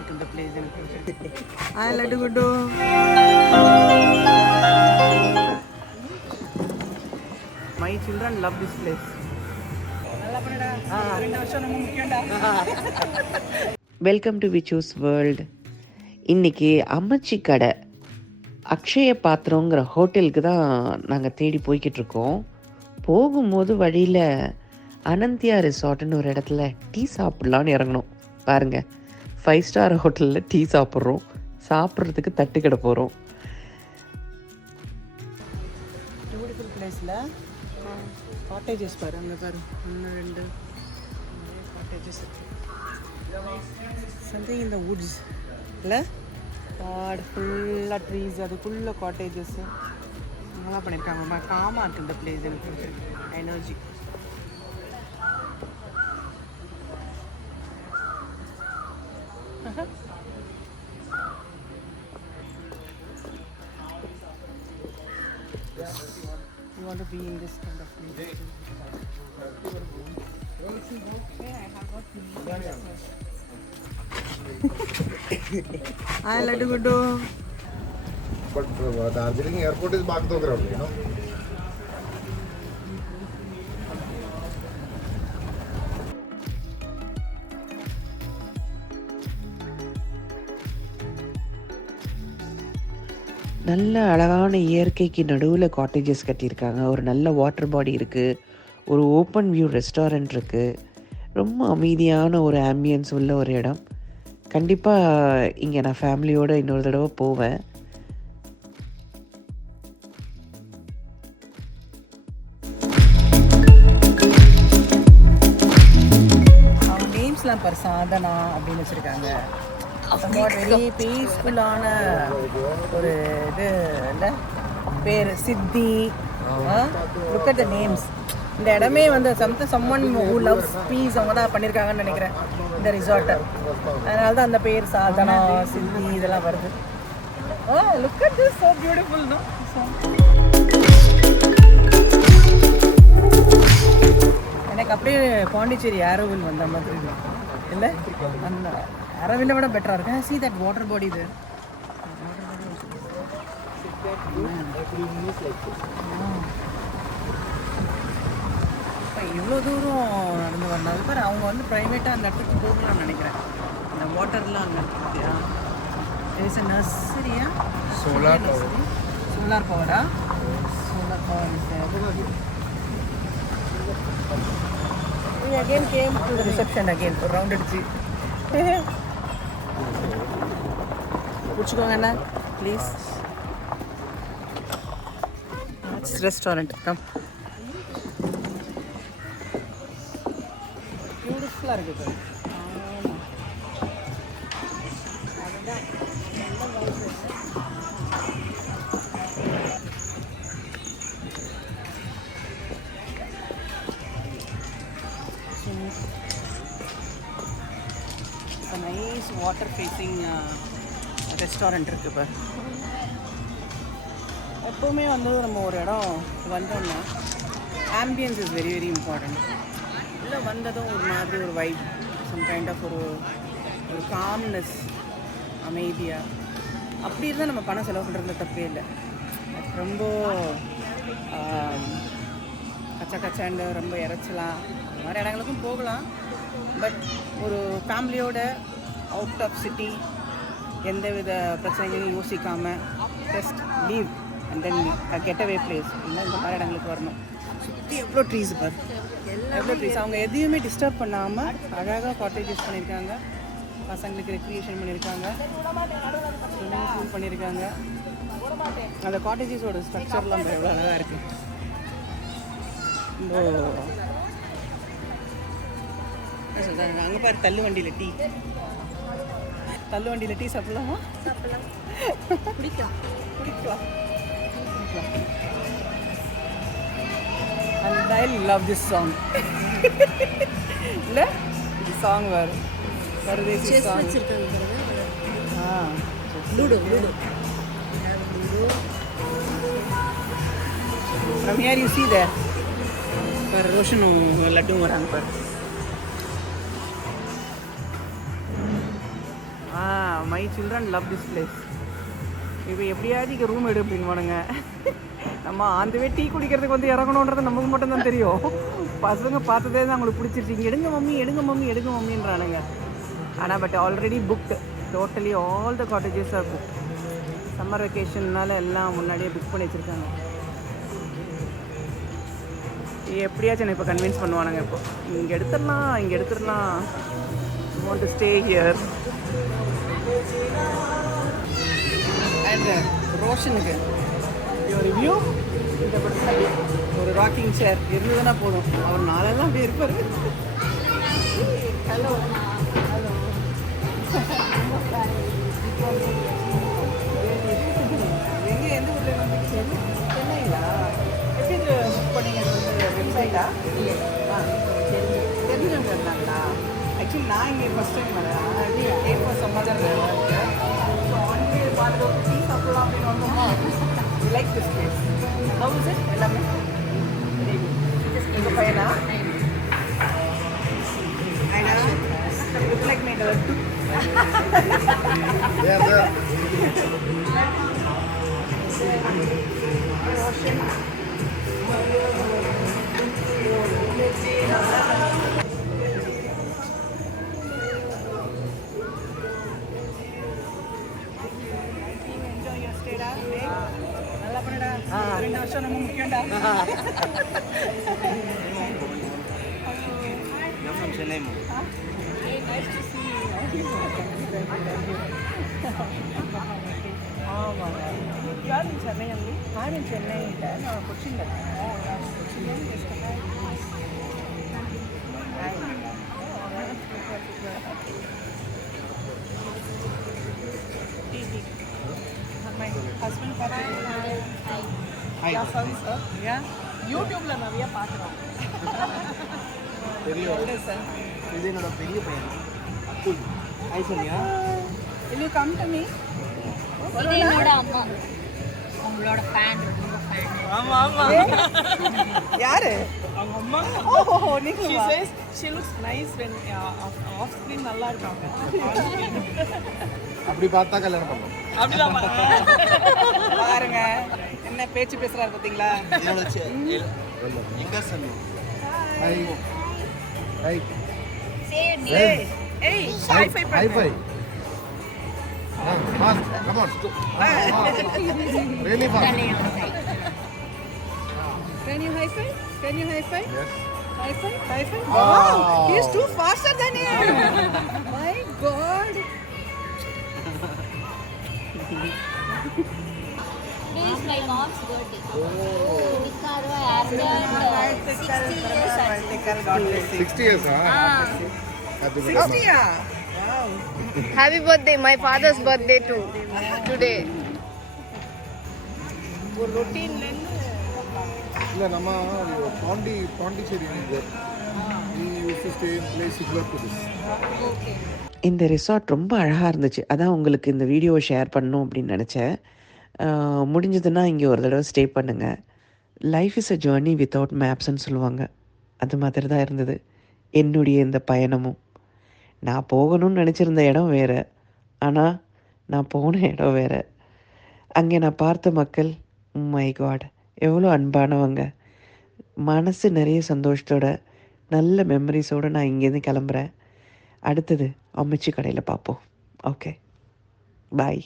இருக்கு இந்த பிளேஸ் எனக்கு. ஆ லட்டு குட்டு. My children love this place. Welcome to Vichu's world. இன்றைக்கி அம்மச்சி கடை அக்ஷய பாத்திரங்கிற ஹோட்டலுக்கு தான் நாங்கள் தேடி போய்கிட்ருக்கோம். போகும்போது வழியில் அனந்தியா ரிசார்ட்னு ஒரு இடத்துல டீ சாப்பிட்லான்னு இறங்கணும். பாருங்கள், 5 ஸ்டார் ஹோட்டலில் டீ சாப்பிட்றோம், சாப்பிட்றதுக்கு தட்டுக்கடை போகிறோம். பியூட்டிஃபுல் பிளேஸில் காட்டேஜஸ் பாரு, அங்கே பாரு 1 2 காட்டேஜஸ் இருக்குது. சம்திங் இந்த வுட்ஸ் இல்லை, காடு ஃபுல்லாக ட்ரீஸ், அதுக்குள்ளே காட்டேஜஸ்ஸு நல்லா பண்ணியிருக்காங்க. காமாக இருக்குது இந்த பிளேஸ் எனக்கு, energy. You want to be in this kind of place? Hi, Laddu Guddu. But Darjeeling airport is background, you know. நல்ல அழகான இயற்கைக்கு நடுவில் காட்டேஜஸ் கட்டியிருக்காங்க. ஒரு நல்ல வாட்டர் பாடி இருக்குது, ஒரு ஓப்பன் வியூ ரெஸ்டாரண்ட் இருக்குது. ரொம்ப அமைதியான ஒரு ஆம்பியன்ஸ் உள்ள ஒரு இடம். கண்டிப்பாக இங்கே நான் ஃபேமிலியோடு இன்னொரு தடவை போவேன். அவங்க நேம்ஸ்லாம் பாரு, சாதனா அப்படின்னு வச்சுருக்காங்க. வெரி பீஸ்ஃபுல்லான ஒரு இது இல்லை, பேர் சித்தி. Look at the names. இந்த இடமே வந்து சம்மன் ஹூ லவ்ஸ் பீஸ் அவங்க தான் பண்ணியிருக்காங்கன்னு நினைக்கிறேன் இந்த ரிசார்ட்டை. அதனால தான் அந்த பேர் சாதனா, சித்தி இதெல்லாம் வருது. Look at this, so beautiful. No, எனக்கு அப்படியே பாண்டிச்சேரி ஆரோவில் வந்த மாதிரி இல்லை, அந்த அரவில்லை விட பெட்டராக இருக்கு. See that water body there. இவ்வளோ தூரம் நடந்து வரணும். அது பாரு, அவங்க வந்து ப்ரைவேட்டாக அந்த இடத்துக்கு போகலாம்னு நினைக்கிறேன். இந்த வாட்டர்லாம் அங்கே இருக்குயா. இஸ் எ நர்சரியா? சோலார் பவரா? Solar power is there. We again came to the reception again for round அடிச்சு. குடிச்சுக்கோங்க அண்ணா ப்ளீஸ். Restaurant come. பியூட்டிஃபுல்லாக இருக்குது. நைஸ் வாட்டர் ஃபேஸிங் ரெஸ்டாரண்ட் இருக்குது இப்போ. எப்போவுமே வந்து நம்ம ஒரு இடம் வந்தோம்னா ambience is very very important. இல்லை வந்ததும் ஒரு மாதிரி ஒரு வைப், சம் கைண்ட் ஆஃப் ஒரு காம்னஸ், அமைதியாக அப்படி இருந்தால் நம்ம பணம் செலவு பண்ணுறதுல தப்பே இல்லை. ரொம்ப கச்சாண்டு ரொம்ப இறைச்சலாம் அந்த மாதிரி இடங்களுக்கும் போகலாம். பட் ஒரு ஃபேமிலியோட அவுட் ஆஃப் சிட்டி, எந்த வித பிரச்சனைகளையும் யோசிக்காமல் just leave and then get away place இல்லை, இந்த மாதிரி இடங்களுக்கு வரணும். சுற்றி எவ்வளோ ட்ரீஸ் பாரு, எவ்வளோ ட்ரீஸ். அவங்க எதையுமே டிஸ்டர்ப் பண்ணாமல் அழகாக காட்டேஜஸ் பண்ணியிருக்காங்க. பசங்களுக்கு ரெக்ரியேஷன் பண்ணியிருக்காங்க, ஸ்விம்மிங் பூல் பண்ணியிருக்காங்க. அந்த காட்டேஜஸோட ஸ்ட்ரக்சர்லாம் எவ்வளோ அழகாக இருக்குது. அங்கே பாரு, தள்ளு வண்டியில் டீ, தள்ளு வண்டியில் டீ சாப்பிடலாமா? குடிக்கலாம். And I love this song. இல்லை இந்த சாங் வரும், Paradesi song. Ludo. From here you see there. पर रोशन लड्डू वरान पर my children love this place. இப்போ எப்படியாவது இங்கே ரூம் எடு அப்படின்வானுங்க. நம்ம ஆந்தவே டீ குடிக்கிறதுக்கு வந்து இறங்கணுன்றது நமக்கு மட்டும்தான் தெரியும். பசங்க பார்த்ததே தான் அவங்களுக்கு பிடிச்சிருச்சு. இங்கே எடுங்க மம்மி எடுங்க மம்மி எடுங்க மம்மின்றானுங்க. ஆனால் but already booked, totally all the cottages are book. Summer வெக்கேஷன்னால எல்லாம் முன்னாடியே புக் பண்ணி வச்சுருக்காங்க. எப்படியாச்சும் இப்போ கன்வின்ஸ் பண்ணுவானுங்க. இப்போ இங்கே எடுத்துடலாம் want to stay here. And ரோஷனுக்கு ஒரு வியூ, இந்த படத்தில் ஒரு ராக்கிங் சேர் இருந்ததுன்னா போதும், அவர் நாளெல்லாம் அப்படியே இருப்பார். ஹலோ ஹலோ எங்கே எந்த ஊரில் வந்து சென்னைங்களா? எப்படி இது புக் பண்ணீங்க? வெப்சைட்டா? தெரிஞ்சவங்க இருந்தாங்களா? ஆக்சுவலி நான் இங்கே ஃபஸ்ட் டைம் வரேன். ஏன் ஃபார் சம் அதர் இருக்கு. ஸோ ஆன்வே பார்த்து டீ சாப்பிடலாம் அப்படின்னு வந்தோமா. Like this place. How is it? எல்லாமே எங்கள் பையனா? Look like my dad too. நல்லா பண்ணடா. 2 வருஷம் ரொம்ப முக்கியம்டா. Chennai. Hey, nice to see you. ஆமாங்க. You are in Chennai only? I'm in Chennai இல்லை, நான் கொச்சின்ல இருக்கேன். My husband யூடியூப்ல நிறைய பார்க்குறோம். இது என்னோட பெரிய பையன் Atul. Hi Sonia. Will you come to me? இது என்னோட அம்மா, உங்களோட ஃபேன், ரொம்ப ஃபேன். ஆமா ஆமா. யாரு? அவங்க அம்மா. ஓஹோ, நீங்க She says she looks nice when off screen நல்லா இருக்காங்க. அப்படி பார்த்தா கல்யாணம் பண்ணோம். அப்படிதான் பாருங்க என்ன பேச்சு பேசுறாரு பாத்தீங்களா? என்னோட எங்க son. Hi hi Say Hey, hey, high five high பண்ணுங்க. Five. Fast come on. Really fast. Can you high five? Can you high five? Yes. High five, high five. Wow. Wow, he is too faster than him. My God. Today is my mom's birthday. Nikkarva around 60 years ஆச்சு. 60 years அது 60 yeah. Wow. Happy birthday, my father's birthday too today. ஒரு ரொட்டீன்ல இருந்து இல்ல நம்ம Pondicherry we used to stay in place similar to this. இந்த resort ரொம்ப அழகாக இருந்துச்சு. அதான் உங்களுக்கு இந்த வீடியோவை ஷேர் பண்ணணும் அப்படின்னு நினச்சேன். முடிஞ்சதுன்னா இங்கே ஒரு தடவை ஸ்டே பண்ணுங்கள். Life is a journey without மேப்ஸ்ன்னு சொல்லுவாங்க. அது மாதிரி தான் இருந்தது என்னுடைய இந்த பயணமும். நான் போகணும்னு நினச்சிருந்த இடம் வேறு, ஆனால் நான் போன இடம் வேறு. அங்கே நான் பார்த்த மக்கள், மை காட், எவ்வளோ அன்பானவங்க. மனசு நிறைய சந்தோஷத்தோட நல்ல மெமரிஸோடு நான் இங்கேருந்து கிளம்புறேன். அடுத்தது அம்மிச்சி கடையில் பார்ப்போம். ஓகே, பாய்.